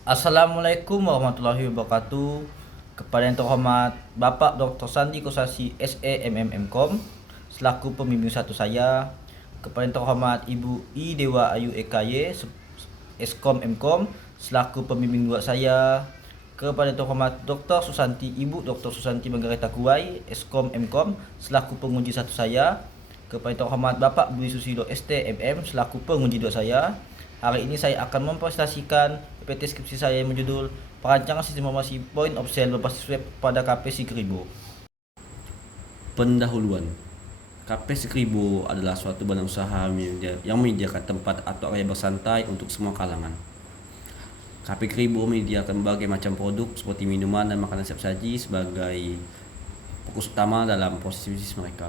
Assalamualaikum warahmatullahi wabarakatuh. Kepada yang terhormat Bapak Dr. Sandi Kosasi SEMMM.Com selaku pembimbing satu saya. Kepada yang terhormat Ibu I Dewa Ayu EKY Eskom M.Com selaku pembimbing dua saya. Kepada yang terhormat Dr. Susanti Ibu Dr. Susanti Manggarai Takuai Eskom M.Com selaku penguji satu saya. Kepada yang terhormat Bapak Budi Susilo STMM selaku penguji dua saya. Hari ini saya akan mempresentasikan PPT skripsi saya yang berjudul Perancangan Sistem Informasi Point of Sale berbasis web pada KP Sikribo. Pendahuluan. KP Sikribo adalah suatu badan usaha yang menyediakan tempat atau area bersantai untuk semua kalangan. KP Sikribo menyediakan berbagai macam produk seperti minuman dan makanan siap saji sebagai fokus utama dalam proses bisnis mereka.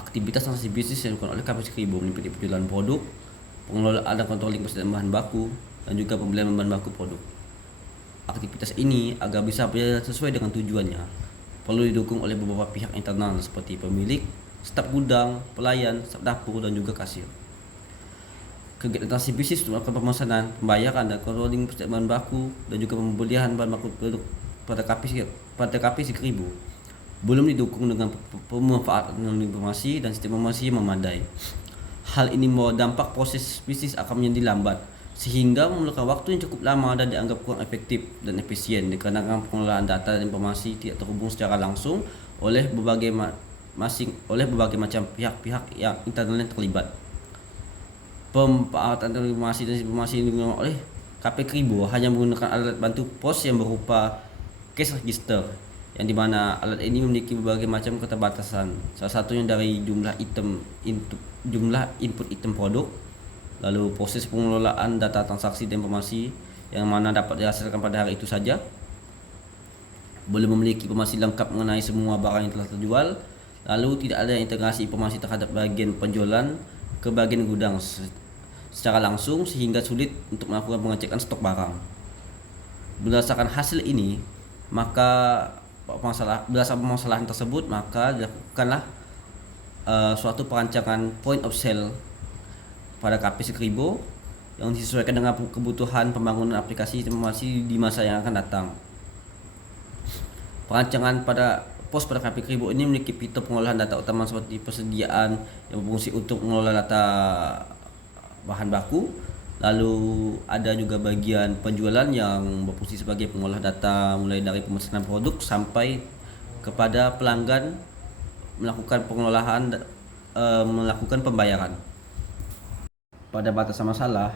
Aktivitas transaksi bisnis yang dilakukan oleh KP Sikribo meliputi penjualan produk, pengelolaan dan controlling persediaan bahan baku, dan juga pembelian bahan baku produk. Aktivitas ini agar bisa berjalan sesuai dengan tujuannya, perlu didukung oleh beberapa pihak internal seperti pemilik, staf gudang, pelayan, staf dapur, dan juga kasir. Kegiatan transaksi bisnis untuk melakukan pemesanan, pembayaran, dan controlling persediaan bahan baku, dan juga pembelian bahan baku produk pada KP Sikribo belum didukung dengan pemanfaatan informasi dan sistem informasi yang memadai. Hal ini membawa dampak proses bisnis akan menjadi lambat, sehingga memerlukan waktu yang cukup lama dan dianggap kurang efektif dan efisien dikarenakan pengelolaan data dan informasi tidak terhubung secara langsung oleh berbagai macam pihak-pihak yang internal yang terlibat. Pemanfaatan informasi dan informasi yang digunakan oleh KP Kribo hanya menggunakan alat bantu pos yang berupa cash register, yang dimana alat ini memiliki berbagai macam keterbatasan, salah satunya dari jumlah input item produk, lalu proses pengelolaan data transaksi dan informasi yang mana dapat dihasilkan pada hari itu saja, belum memiliki informasi lengkap mengenai semua barang yang telah terjual, lalu tidak ada integrasi informasi terhadap bagian penjualan ke bagian gudang secara langsung sehingga sulit untuk melakukan pengecekan stok barang. Berdasarkan hasil ini, maka berdasarkan permasalahan tersebut, maka dilakukanlah suatu perancangan point of sale pada KP Sikribo yang disesuaikan dengan kebutuhan pembangunan aplikasi informasi di masa yang akan datang. Perancangan pada KP Sikribo ini memiliki fitur pengolahan data utama seperti persediaan yang berfungsi untuk mengelola data bahan baku. Lalu ada juga bagian penjualan yang berfungsi sebagai pengolah data mulai dari pemesanan produk sampai kepada pelanggan melakukan melakukan pembayaran. Pada batasan masalah,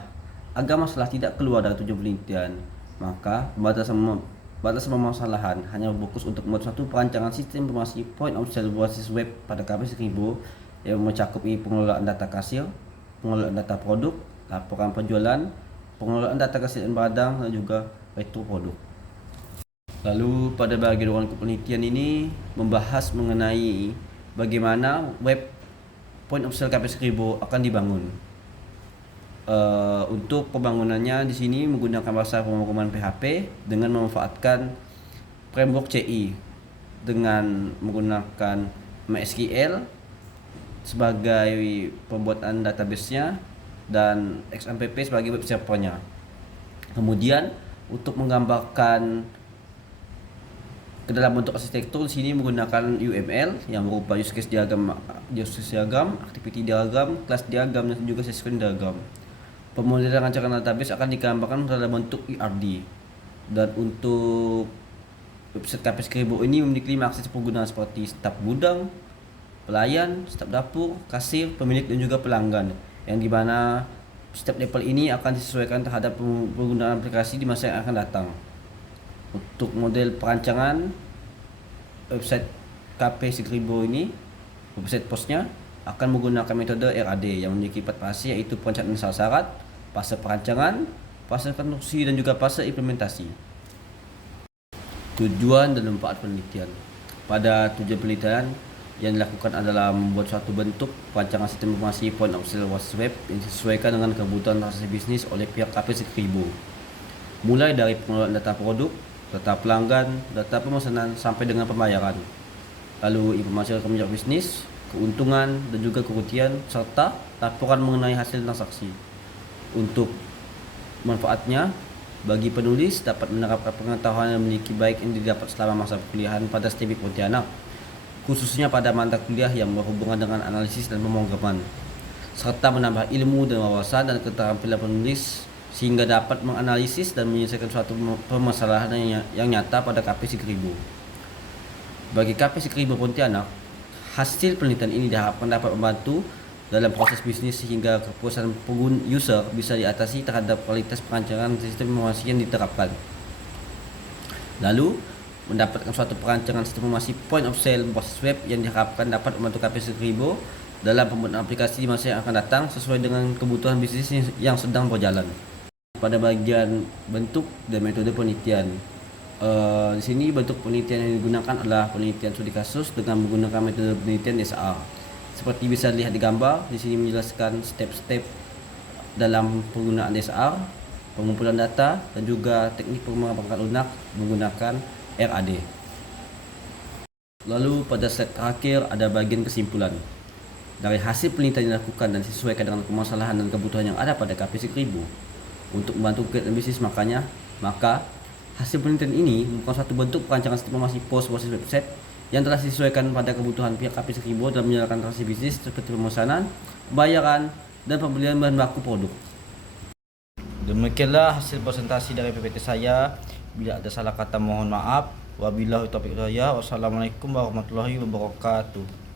agar masalah tidak keluar dari tujuan penelitian, maka batasan permasalahan hanya berfokus untuk membuat suatu perancangan sistem informasi point of sale berbasis web pada KP Sikribo yang mencakupi pengelolaan data kasir, pengelolaan data produk, laporan penjualan, pengelolaan data kesediaan barang, dan juga retro produk. Lalu pada bagian ruang penelitian ini membahas mengenai bagaimana web point of sale KP Sikribo akan dibangun. Untuk pembangunannya di sini menggunakan bahasa pemrograman PHP dengan memanfaatkan framework CI dengan menggunakan MySQL sebagai pembuatan database-nya dan XMPP sebagai web servernya. Kemudian untuk menggambarkan ke dalam bentuk arsitektur di sini menggunakan UML yang berupa use case diagram, activity diagram, class diagram, dan juga sequence diagram. Pemodelan rancangan database akan digambarkan dalam bentuk URD. Dan untuk website KP Sikribo ini memiliki 5 akses penggunaan seperti staf gudang, pelayan, staf dapur, kasir, pemilik, dan juga pelanggan, yang dimana setiap level ini akan disesuaikan terhadap penggunaan aplikasi di masa yang akan datang. Untuk model perancangan website KP Sikribo ini, website postnya akan menggunakan metode RAD yang memiliki 4 fase, yaitu perencanaan syarat, fase perancangan, fase konstruksi, dan juga fase implementasi. Tujuan dan manfaat penelitian. Pada tujuan penelitian yang dilakukan adalah membuat suatu bentuk perancangan sistem informasi point of sale web yang disesuaikan dengan kebutuhan transaksi bisnis oleh pihak KP Sikribo, mulai dari pengelolaan data produk, data pelanggan, data pemesanan, sampai dengan pembayaran. Lalu informasi rekomendasi bisnis, keuntungan, dan juga kerugian, serta laporan mengenai hasil transaksi. Untuk Manfaatnya bagi penulis dapat menerapkan pengetahuan yang memiliki baik yang didapat selama masa perkuliahan pada STIMIK Pontianak, khususnya pada mata kuliah yang berhubungan dengan analisis dan pemrograman, serta menambah ilmu dan wawasan dan keterampilan penulis sehingga dapat menganalisis dan menyelesaikan suatu permasalahan yang nyata pada KP Sekribo. Bagi KP Sekribo Pontianak, hasil penelitian ini diharapkan dapat membantu dalam proses bisnis sehingga kepuasan pengguna user bisa diatasi terhadap kualitas perancangan sistem informasi yang diterapkan. Lalu, mendapatkan suatu perancangan sistem informasi point of sale berbasis web yang diharapkan dapat membantu KP Sekribo dalam pembuatan aplikasi di masa yang akan datang sesuai dengan kebutuhan bisnis yang sedang berjalan. Pada bagian bentuk dan metode penelitian, di sini bentuk penelitian yang digunakan adalah penelitian studi kasus dengan menggunakan metode penelitian DSR. Seperti bisa dilihat di gambar, di sini menjelaskan step-step dalam penggunaan DSR, pengumpulan data, dan juga teknik pengembangan perangkat lunak menggunakan RAD. Lalu pada slide terakhir ada bagian kesimpulan. Dari hasil penelitian yang dilakukan dan disesuaikan dengan permasalahan dan kebutuhan yang ada pada KP Sekribo untuk membantu kegiatan bisnis maka hasil penelitian ini merupakan suatu bentuk perancangan sistem informasi pos berbasis website yang telah disesuaikan pada kebutuhan pihak KP Sekribo dalam menjalankan transaksi bisnis seperti pemesanan, pembayaran, dan pembelian bahan baku produk. Demikianlah hasil presentasi dari PPT saya. Bila ada salah kata mohon maaf. Wabillahi taufiq wal hidayah. Wassalamualaikum warahmatullahi wabarakatuh.